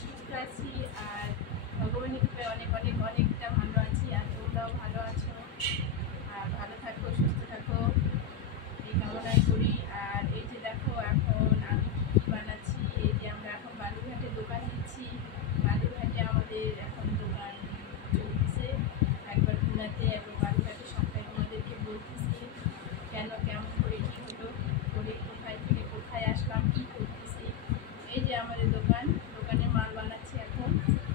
সুস্থ আছি আর ভগবানের কৃপায় অনেক অনেক অনেকটা ভালো আছি। আর তোমরাও ভালো আছো আর ভালো থাকো, সুস্থ থাকো এই কামনাই করি। আর এই যে দেখো এখন আমি কী বানাচ্ছি, এই যে আমরা এখন বালুরঘাটে দোকান দিচ্ছি। বালুরঘাটে আমাদের এখন দোকান চলতেছে, একবার খুলনাতে একবার বালুরঘাটে। সপ্তাহে তোমাদেরকে বলতেছি কেন, কেমন করে কী হলো, করে কোথায় থেকে কোথায় আসলাম, কী করতেছি। এই যে আমাদের দোকানে মাল বানাচ্ছি এখন।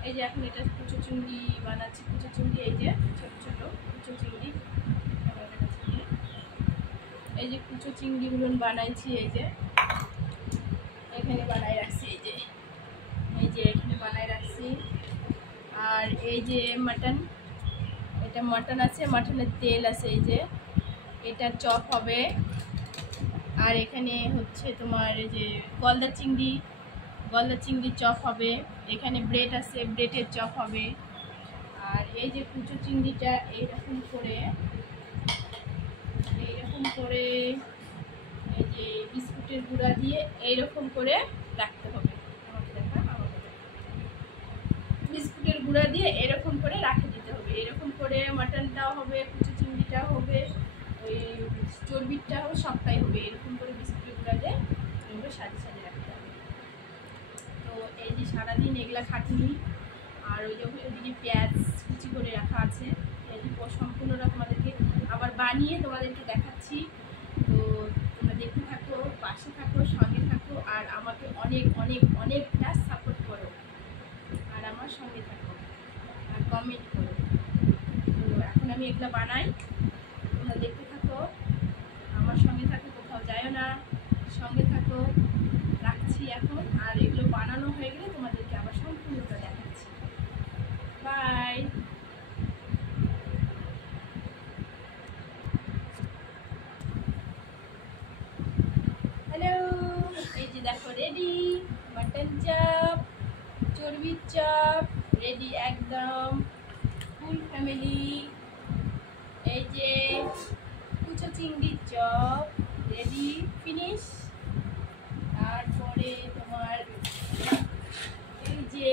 এই যে এখন এটা কুচো চিংড়ি বানাচ্ছি, কুচো চিংড়ি, এই যে ছোট ছোট কুচো চিংড়ি। এই যে কুচো চিংড়িগুলো বানাইছি, এই যে এখানে বানাই রাখছি, এই যে এখানে বানাই রাখছি। আর এই যে মাটন, এটা মাটন আছে, মাটনের তেল আছে, এই যে এটা চপ হবে। আর এখানে হচ্ছে তোমার এই যে গলদা চিংড়ি চপ হবে। এখানে ব্রেড আছে, ব্রেডের চপ হবে। আর এই যে কুচো চিংড়িটা এইরকম করে এই যে বিস্কুটের গুঁড়া দিয়ে এইরকম করে রাখতে হবে। বিস্কুটের গুঁড়া দিয়ে এরকম করে রাখে দিতে হবে। এরকম করে মাটনটাও হবে, কুচো চিংড়িটাও হবে, ওই চর্বিটাও হবে, সবটাই হবে। এরকম করে বিস্কুটের গুঁড়া দিয়ে এগুলো সাজিয়ে রাখতে হবে। তো এই যে সারাদিন এগুলা খাটুনি। আর ওই যে ওইদিকে পেঁয়াজ কুচি করে রাখা আছে, এই যে সম্পূর্ণটা তোমাদেরকে আবার বানিয়ে তোমাদেরকে দেখাচ্ছি। তো তোমরা দেখতে থাকো, পাশে থাকো, সঙ্গে থাকো, আর আমাকে অনেক অনেক অনেকটা সাপোর্ট করো, আর আমার সঙ্গে থাকো, আর কমেন্ট করো। তো এখন আমি এগুলো বানাই, তোমরা দেখতে থাকো, আমার সঙ্গে থাকো, কোথাও যায়ও না, সঙ্গে থাকো। রাখছি এখন, আর এগুলো বানানো হয়ে গেলে তোমাদেরকে আবার সম্পূর্ণটা দেখাচ্ছি। বাই। হ্যালো, এই যে দেখো রেডি মাটন চপ, চর্বির চপ রেডি একদম, ফুল ফ্যামিলি। এই যে কুচো চিংড়ির চপ রেডি ফিনিশ। তারপরে তোমার এই যে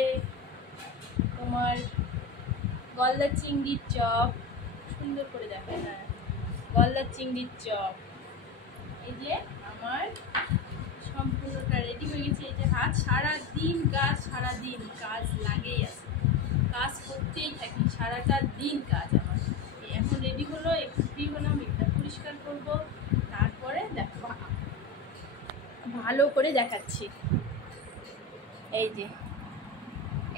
তোমার গলদা চিংড়ির চপ, সুন্দর করে দেখো, হ্যাঁ গলদা চিংড়ির চপ। এই যে আমার সম্পূর্ণটা রেডি হয়ে গেছে। এই যে হাত সারাদিন কাজ, সারাদিন কাজ লাগেই আছে, কাজ করতেই থাকি, সারাটা দিন কাজ আমার। এখন রেডি হলো, একটু ফ্রি হলাম, এটা পরিষ্কার করবো, তারপরে দেখো ভালো করে দেখাচ্ছি। এই যে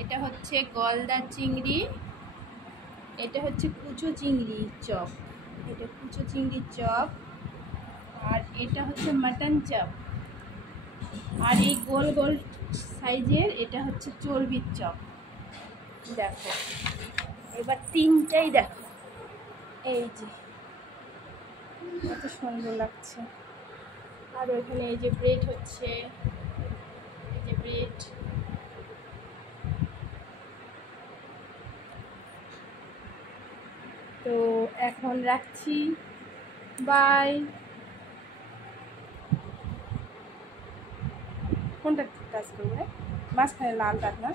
এটা হচ্ছে গলদা চিংড়ি, এটা হচ্ছে কুচো চিংড়ি চপ, এটা কুচো চিংড়ির চপ। আর এটা হচ্ছে মাটন চপ। আর এই গোল গোল সাইজের এটা হচ্ছে চর্বির চপ। দেখো এবার তিনটাই দেখো, এই যে কত সুন্দর লাগছে। আর ওইখানে এই যে ব্রেড হচ্ছে, এই যে ব্রেড। তো এখন রাখছি, বাই। কোনটা টাচ করবো রে, মাঝখানে লাল রাখ না।